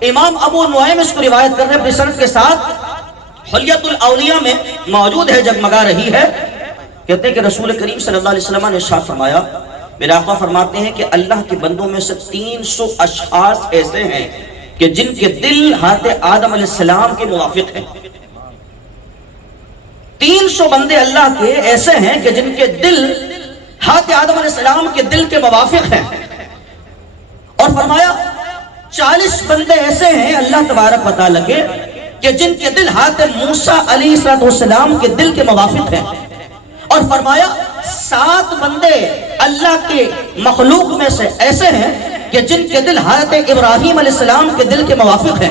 امام ابو نعیم اس کو روایت کر رہے ہیں اپنی سند کے ساتھ، حلیت الاولیاء میں موجود ہے، جگمگا رہی ہے۔ کہتے ہیں کہ رسول کریم صلی اللہ علیہ وسلم نے ارشاد فرمایا، میرے آقا فرماتے ہیں کہ اللہ کے بندوں میں سے 300 اشخاص ایسے ہیں کہ جن کے دل حضرت آدم علیہ السلام کے موافق ہیں۔ 300 بندے اللہ کے ایسے ہیں کہ جن کے دل حضرت آدم علیہ السلام کے دل کے موافق ہیں، اور فرمایا 40 بندے ایسے ہیں اللہ تبارک و تعالیٰ کے کہ جن کے دل حضرت موسیٰ علیہ السلام کے دل کے موافق ہیں، اور فرمایا 7 بندے اللہ کے مخلوق میں سے ایسے ہیں کہ جن کے دل حضرت ابراہیم علیہ السلام کے دل کے موافق ہیں،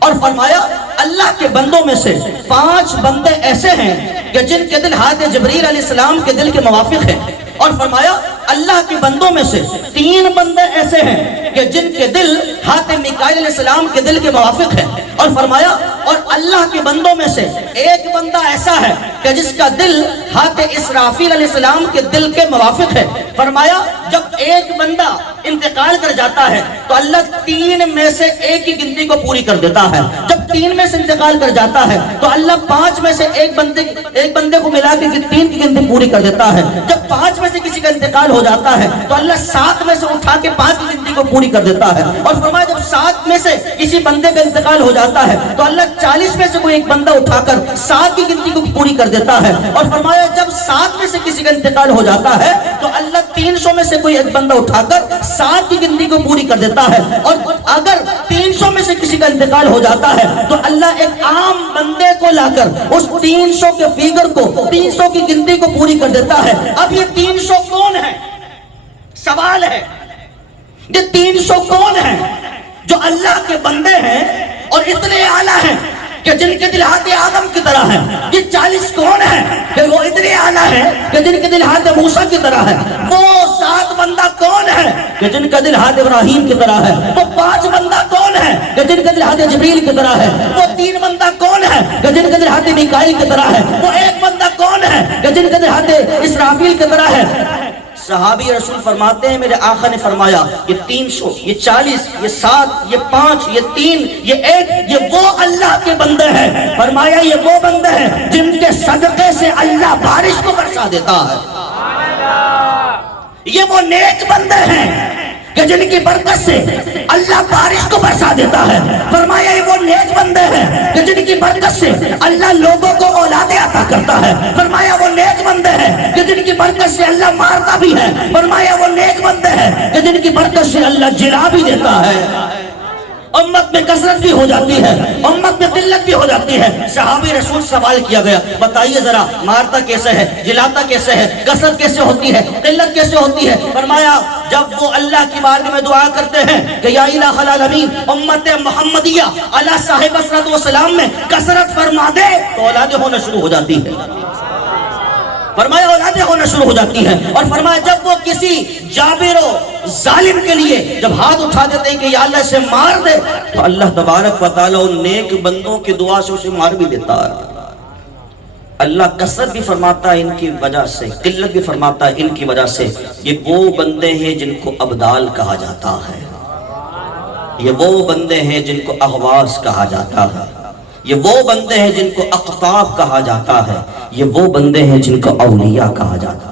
اور فرمایا اللہ کے بندوں میں سے 5 بندے ایسے ہیں کہ جن کے دل حضرت جبریل علیہ السلام کے دل کے موافق ہیں، اور فرمایا اللہ کے بندوں میں سے 3 بندے ایسے ہیں کہ جن کے دل حضرت میکائیل علیہ السلام کے دل کے موافق ہیں، اور فرمایا اور اللہ کے بندوں میں سے 1 بندہ ایسا ہے کہ جس کا دل حضرت اسرافیل علیہ السلام کے دل کے موافق ہے۔ فرمایا جب 1 بندہ انتقال کر جاتا ہے تو اللہ 3 میں سے 1 کی گنتی کو پوری کر دیتا ہے، جب 3 میں سے انتقال کر جاتا ہے تو اللہ 5 میں سے ایک بندے کو ملا کے 3 کی گنتی پوری کر دیتا ہے، جب 5 میں سے کسی کا انتقال ہو جاتا ہے تو اللہ 7 میں سے اٹھا کے 5 کی گنتی کو پوری کر دیتا ہے، اور فرمایا جب 7 میں سے کسی بندے کا انتقال ہو جاتا ہے تو اللہ 40 میں سے کوئی ایک بندہ اٹھا کر 7 کی گنتی کو پوری کر دیتا ہے، اور فرمایا جب 7 میں سے کسی کا انتقال ہو جاتا ہے تو اللہ 300 میں سے کوئی ایک بندہ اٹھا کر 7 کی گنتی کو پوری کر دیتا ہے، اور اگر 300 میں سے کسی کا انتقال ہو جاتا ہے تو اللہ ایک عام بندے کو لا کر اس 300 کے فیگر کو 300 کی گنتی کو پوری کر دیتا ہے۔ اب یہ 300 کون ہے؟ سوال ہے، یہ 300 کون ہیں جو اللہ کے بندے ہیں اور اتنے اعلیٰ ہیں کہ جن کے دل حضرت آدم کی طرح ہیں؟ یہ 40 کون ہیں کہ وہ اتنے اعلیٰ ہیں کہ جن کے دل حضرت موسیٰ کی طرح ہے؟ وہ 7 بندہ کون ہے کہ جن کا دل حضرت ابراہیم کی طرح ہے؟ وہ 5 بندہ کون ہے کہ جن کا دل حضرت جبریل کی طرح ہے؟ وہ 3 بندہ کون ہے کہ جن کا دل حضرت میکائیل کی طرح ہے؟ وہ 1 بندہ کون ہے کہ جن کا دل حضرت اسرافیل کی طرح ہے؟ صحابی رسول فرماتے ہیں میرے آقا نے فرمایا یہ 300، یہ 40، یہ 7، یہ 5، یہ 3، یہ 1، یہ وہ اللہ کے بندے ہیں۔ فرمایا یہ وہ بندے ہیں جن کے صدقے سے اللہ بارش کو برسا دیتا ہے، یہ وہ نیک بندے ہیں کہ جن کی برکت سے اللہ بارش کو برسا دیتا ہے۔ فرمایا یہ وہ نیک بندے ہیں کہ جن کی برکت سے اللہ لوگوں کو اولادیں عطا کرتا ہے۔ فرمایا وہ نیک بندے ہیں کہ جن کی برکت سے اللہ مارتا بھی ہے۔ فرمایا وہ نیک بندے ہیں کہ جن کی برکت سے اللہ جلا بھی دیتا ہے۔ امت میں کثرت بھی ہو جاتی ہے، امت میں قلت بھی ہو جاتی ہے۔ صحابی رسول سوال کیا گیا، بتائیے ذرا مارتا کیسے ہے، جلاتا کیسے ہے، کثرت کیسے ہوتی ہے، قلت کیسے ہوتی ہے؟ فرمایا جب وہ اللہ کی بارگاہ میں دعا کرتے ہیں کہ یا الہ العالمین امت محمدیہ علی صاحب الصلوۃ والسلام میں کثرت فرما دے تو اولادیں ہونا شروع ہو جاتی ہے۔ فرمایا اولادیں ہونا شروع ہو جاتی ہیں، اور فرمایا جب وہ کسی جابر و ظالم کے لیے جب ہاتھ اٹھا دیتے ہیں کہ یا اللہ سے مار دے تو اللہ تبارک و تعالیٰ ان نیک بندوں کی دعا سے اسے مار بھی دیتا ہے۔ اللہ کثرت بھی فرماتا ہے ان کی وجہ سے، قلت بھی فرماتا ہے ان کی وجہ سے۔ یہ وہ بندے ہیں جن کو ابدال کہا جاتا ہے، یہ وہ بندے ہیں جن کو اغواس کہا جاتا ہے، یہ وہ بندے ہیں جن کو اقطاب کہا جاتا ہے، یہ وہ بندے ہیں جن کو اولیاء کہا جاتا ہے۔